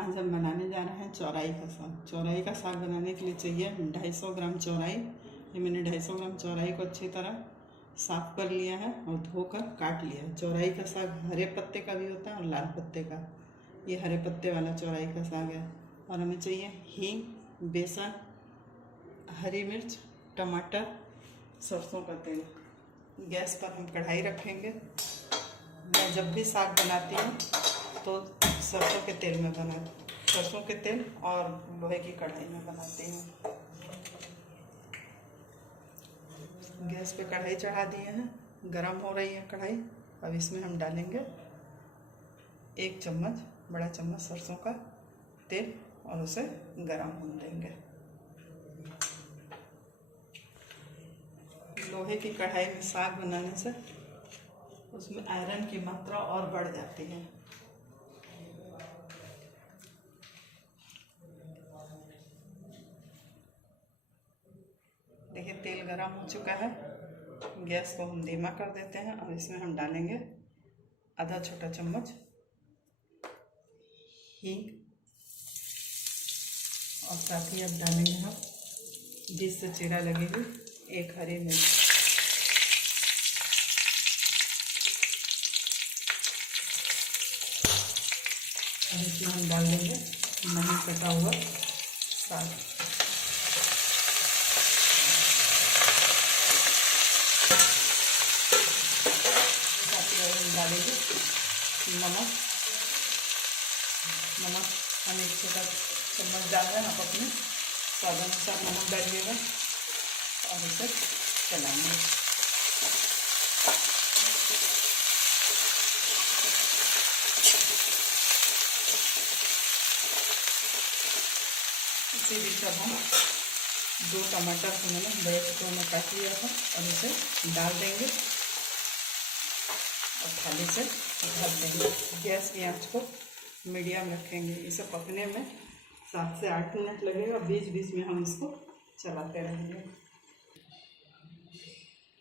आज हम बनाने जा रहे हैं चौराई का साग। चौराई का साग बनाने के लिए चाहिए 250 ग्राम चौराई। ये मैंने 250 ग्राम चौराई को अच्छी तरह साफ़ कर लिया है और धोकर काट लिया है। चौराई का साग हरे पत्ते का भी होता है और लाल पत्ते का। ये हरे पत्ते वाला चौराई का साग है। और हमें चाहिए हींग, बेसन, हरी मिर्च, टमाटर, सरसों का तेल। गैस पर हम कढ़ाई रखेंगे। मैं जब भी साग बनाती हूँ तो सरसों के तेल में सरसों के तेल और लोहे की कढ़ाई में बनाती हूँ। गैस पे कढ़ाई चढ़ा दिए हैं, गरम हो रही है कढ़ाई। अब इसमें हम डालेंगे 1 चम्मच, बड़ा चम्मच सरसों का तेल और उसे गरम होने देंगे। लोहे की कढ़ाई में साग बनाने से उसमें आयरन की मात्रा और बढ़ जाती है। देखिए तेल गरम हो चुका है। गैस को हम धीमा कर देते हैं और इसमें हम डालेंगे आधा छोटा चम्मच हींग और साथ ही अब डालेंगे हम बीच से चीरा लगी हुई 1 हरी मिर्च। और इसमें हम डाल देंगे नहीं कटा हुआ साग। डालेंगे नमक हम 1 छोटा चम्मच डाल रहे हैं। आप अपने स्वाद अनुसार नमक डालिएगा और इसे चलाएंगे। इसी बीच अब हम 2 टमाटर को मैंने बड़े टुकड़ों में काट लिया था और इसे डाल देंगे और थाली से ढक देंगे। गैस की आंच को मीडियम रखेंगे। इसे पकने में 7 से 8 मिनट लगेगा। बीच बीच में हम इसको चलाते रहेंगे।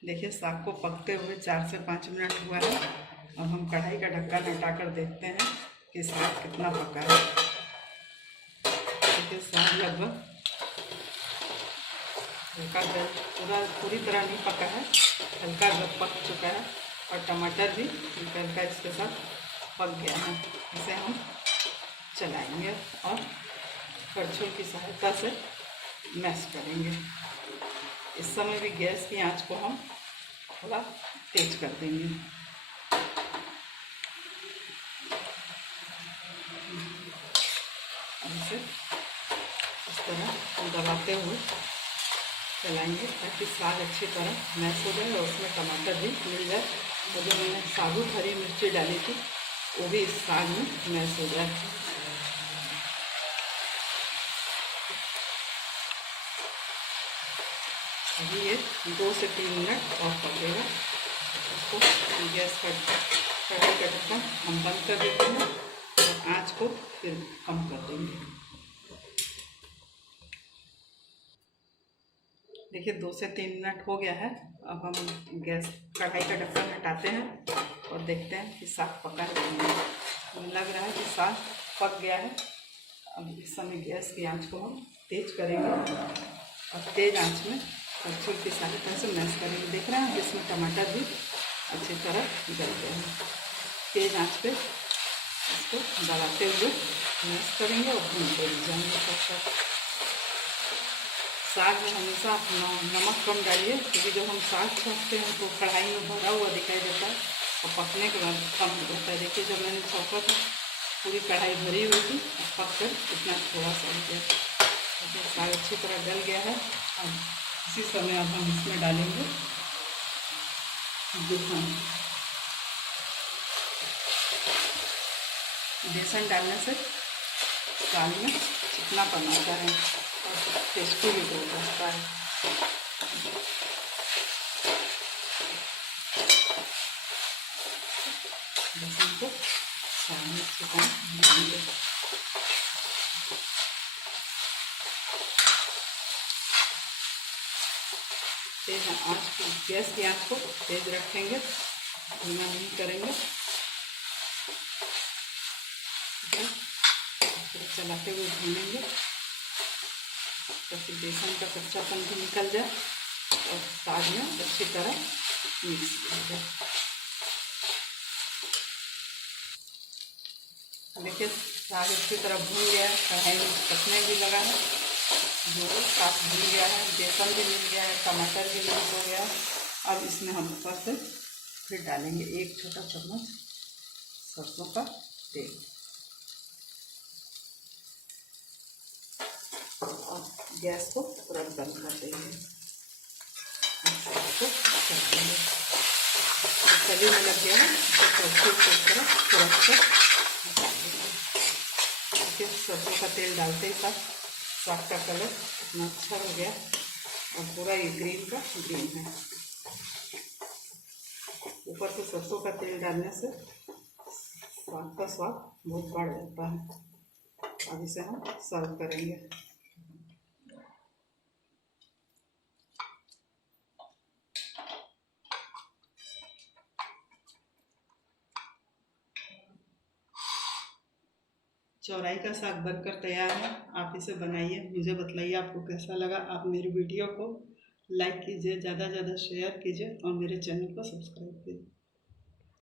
देखिए साग को पकते हुए 4 से 5 मिनट हुआ है और हम कढ़ाई का ढक्कन हटाकर देखते हैं कि साग कितना पका है। देखिए साग लगभग हल्का पूरी तरह नहीं पका है, हल्का पक चुका है और टमाटर भी हल्का इसके साथ पक गया है। इसे हम चलाएंगे और करछुल की सहायता से मैश करेंगे। इस समय भी गैस की आंच को हम थोड़ा तेज कर देंगे। और इसे इस तरह दबाते हुए चलाएंगे ताकि साग अच्छी तरह मैश हो जाए और उसमें टमाटर भी मिल जाए। तो जो मैंने साबुत हरी मिर्ची डाली थी वो भी इस साग में मैश हो जाए। अभी ये 2 से 3 मिनट और पकेगा। इसको गैस का कढ़ाई का ढक्कन हम बंद कर देते हैं और आँच को फिर कम कर देंगे। देखिए 2 से 3 मिनट हो गया है। अब हम गैस कढ़ाई का ढक्कन हटाते हैं और देखते हैं कि साग पका है कि नहीं। हमें लग रहा है कि साग पक गया है। अब इस समय गैस की आंच को हम तेज करेंगे और तेज आंच में करछुल की सहायता से मैश करेंगे। देख रहे हैं इसमें टमाटर भी अच्छी तरह गल गए हैं। तेज आंच पे इसको दबाते हुए मैश करेंगे और भूनते जाएंगे। साग में हमेशा नमक कम डालिए क्योंकि जब हम साग छौंकते हैं तो कढ़ाई में भरा हुआ दिखाई देता है और पकने के बाद कम हो जाता है। देखिए जब मैंने छौंका था पूरी कढ़ाई भरी हुई थी, पक कर इतना थोड़ा सा हो गया। देखिए साग अच्छी तरह गल गया है। अब इसी समय अब हम इसमें डालेंगे बेसन। बेसन डालने से साग में चिकनापन आता है और टेस्टी भी हो जाता है। बेसन को साग में चिकन तेज आँच को, गैस की आँच को तेज रखेंगे, धीमा नहीं करेंगे। चलाते हुए भूनेंगे ताकि बेसन का कच्चापन भी निकल जाए और साग में अच्छी तरह मिक्स हो जाए। देखिए साग अच्छी तरह भून गया है, कढ़ाई में पकने भी लगा है, जो साग भून गया है, बेसन भी मिल गया है, टमाटर भी मिक्स हो गया है। अब इसमें हम ऊपर से फिर डालेंगे 1 छोटा चम्मच सरसों का तेल और गैस को तुरंत बंद कर देंगे। तवे में लग गया है तो सरसों का तेल डालते ही साग का कलर इतना अच्छा हो गया और पूरा ये ग्रीन का ग्रीन है। ऊपर से सरसों का तेल डालने से साग का स्वाद बहुत बढ़ जाता है। अब इसे हम सर्व करेंगे। चौराई का साग बनकर तैयार है। आप इसे बनाइए, मुझे बताइए आपको कैसा लगा। आप मेरी वीडियो को लाइक कीजिए, ज़्यादा से ज़्यादा शेयर कीजिए और मेरे चैनल को सब्सक्राइब कीजिए।